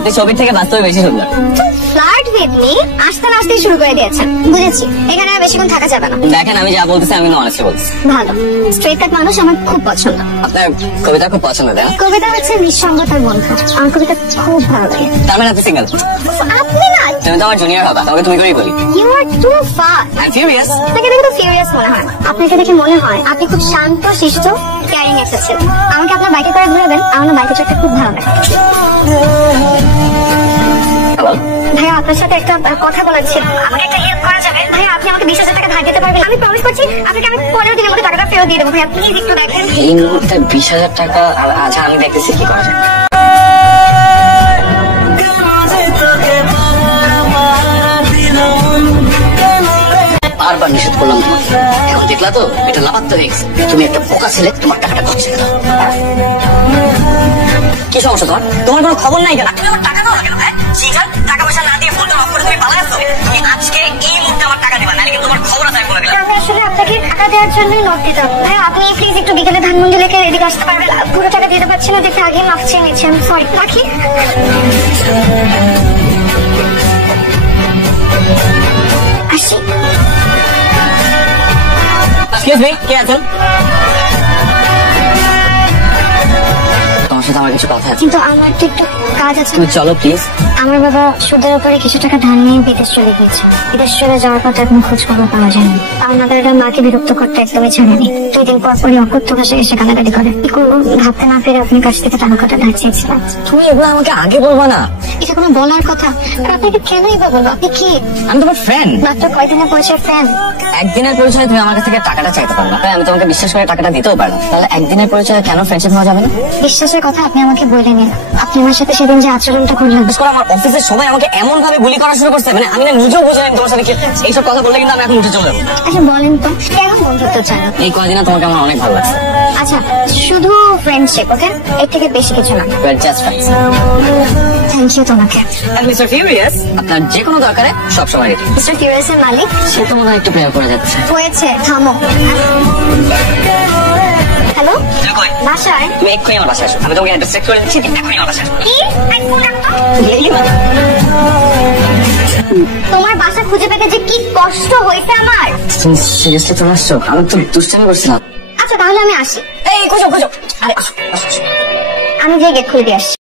আপনি ছবির থেকে বাস্তবে বেশি সুন্দর। ফ্লার্ট উইথ মি আসতে না আসতেই শুরু করে দিয়েছেন। বুঝেছি, এখানে আর বেশিক্ষণ থাকা যাবে না। দেখেন আমি যা বলতেছি আমি অনেস্টলি বলতেছি। ভালো, স্ট্রেট কাট মানুষ আমার খুব পছন্দ। আপনার কবিতা খুব পছন্দ, তাই না? কবিতা হচ্ছে নিঃসঙ্গতার বন্ধু। আমার কবিতা খুব ভালো লাগে। তার মানে আপনি সিঙ্গেল? আপনি না, তুমি তো আমার জুনিয়র হবা, তোমাকে তুমি করেই বলি। You are too fast. I am furious. আপনাকে দেখে তো ফিউরিয়াস মনে হয় না। আপনাকে দেখে মনে হয় আপনি খুব শান্ত, শিষ্ট, ক্যারিং একটা ছেলে। আমাকে আপনার বাইকে করে ঘুরাবেন, আমার বাইকে চড়তে খুব ভালো লাগে। হ্যালো ভাইয়া, আপনার সাথে একটা কথা বলার ছিল। আমাকে একটা হেল্প করা যাবে? ভাইয়া, আপনি আমাকে 20,000 টাকা ধার দিতে পারবেন? আমি প্রমিস করছি আপনাকে আমি 15 দিনের মধ্যে টাকাটা ফেরত দিয়ে দেবো। ভাইয়া প্লিজ একটু দেখেন। এই মুহূর্তে 20,000 টাকা? আচ্ছা আমি দেখতেছি কি করা যায়। বারবার নিষেধ করলাম তোমাকে, এখন দেখলা তো এটা লাপাত্তা দেখছি। তুমি একটা বোকা ছেলে, তোমার টাকাটা করছে না। কি সমস্যা তোমার? তোমার কোনো খবর নাই কেন? তুমি আমার টাকা দাও না কেন? হ্যাঁ সিজান, টাকা পয়সা না দিয়ে ফোনটা অফ করে তুমি পালায় আসছো। তুমি আজকে এই মুহূর্তে আমার টাকা দিবা, নাহলে কিন্তু তোমার খবর আছে আমি বলে দিলাম। আমি আসলে আপনাকে টাকা দেওয়ার জন্যই নোট দিতাম। ভাইয়া, আপনি প্লিজ একটু বিকেলে ধানমন্ডি লেকে এদিকে আসতে পারবেন? পুরো টাকা দিতে পারছি না দেখে আগে মাফ চেয়ে নিচ্ছি। আমি সরি, রাখি। আসি। এক্সকিউজ মি, কে আছেন? তোমার সাথে আমার কিছু কথা আছে। কিন্তু আমার তো একটু কাজ আছে। তুমি চলো প্লিজ। আমার বাবা সুদের উপরে কিছু টাকা ধার নিয়ে বিদেশ চলে গিয়েছে। বিদেশ চলে যাওয়ার পর এখন খোঁজ খবর পাওয়া যায়নি। পাওনাদাররা মাকে বিরক্ত করতে একদমই ছাড়েনি। 2 দিন পর পরই অকথ্য ভাষায় এসে কান্নাকাটি করে। কি করবো ভাবতে না পেরে আপনার কাছ থেকে টাকা কটা ধার চেয়েছিলাম। তুমি এগুলো আমাকে আগে বলবা না। এটা কোনো বলার কথা? আর আপনাকে কেনই বা বলবো? আপনি কি? আমি তোমার ফ্রেন্ড। মাত্র কয়দিনের পরিচয় ফ্রেন্ড। একদিনের পরিচয়ে তুমি আমার কাছ থেকে টাকাটা চাইতে পারো না, তাই আমি তোমাকে বিশ্বাস করে টাকাটা দিতেও পারলাম। তাহলে একদিনের পরিচয়ে কেন ফ্রেন্ডশিপ হওয়া যাবে না? বিশ্বাসের কথা আপনি আমাকে বলে নিন। আপনি আমার সাথে সেদিন যে আচরণটা করলেন, বিশেষ করে আমার অফিসের সবাই আমাকে এমন ভাবে গুলি করা শুরু করছে, মানে আমি না নিজেও বুঝে নিই তোমার সাথে কি এইসব কথা বললে কিন্তু আমি এখন উঠে চলে যাবো। আচ্ছা বলেন তো কেন বন্ধুত্ব চান? এই কয়দিনে তোমাকে আমার অনেক ভালো লাগছে। আচ্ছা শুধু ফ্রেন্ডশিপ, ওকে? এর থেকে বেশি কিছু না। We are just friends. Thank you তোমাকে। And Mr. Furious, আপনার যে কোনো দরকারে সবসময় রেডি। মিস্টার ফিউরিয়াসের মালিক সে তো মনে হয় একটু প্রেয়ার করে যাচ্ছে। হয়েছে, থামো। হ্যালো, বাসায়? তুমি এক্ষুনি আমার বাসায় আসো, আমি তোমাকে অ্যাড্রেস চেক করে দিচ্ছি, এক্ষুনি আমার বাসায় আসো। কি? এই ফোন রাখো তো। তোমার বাসা খুঁজে পেতে যে কি কষ্ট হয়েছে আমার। তুমি সিরিয়াসলি চলে আসছো? আমি তো দুষ্টামি করছিলাম। আচ্ছা তাহলে আমি আসি। এই খুঁজো খুঁজো, আরে আসো আসো আসো। আমি যে গেট খুলে দিয়ে আসছি।